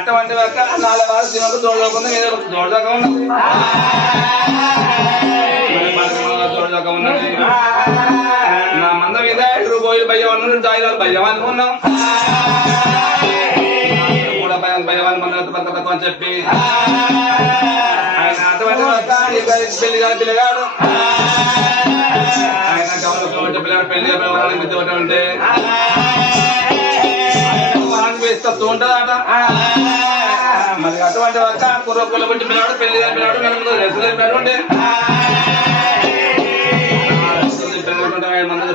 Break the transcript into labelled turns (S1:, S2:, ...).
S1: అటువంటి ఒక్క నాలుగు వారు సినిమాకు తోడుకోకుండా మీద తోడుదాకా ఉన్నది మా తోడుదాకా ఉన్నది నా మంద మీద ఎదురు పోయి భయం అన్నాడు దాయిరాలు భయం అనుకున్నాం కూడా భయం మన అని చెప్పి. ఆయన అటువంటి ఒక్క పెళ్ళి కాని పిల్లగాడు. ఆయన గమనించుకుంటే పిల్లగాడు పెళ్ళి కాని మిద్ది ఉంటే వాడిని ఉంటుందట. మరి అటువంటి ఒక కుర్ర పుల్ల పుట్టి పిల్లవాడు పెళ్ళి కాని పిల్లవాడు మన ముందు రెస్ట్ లేపినాడు ఉంటే మంది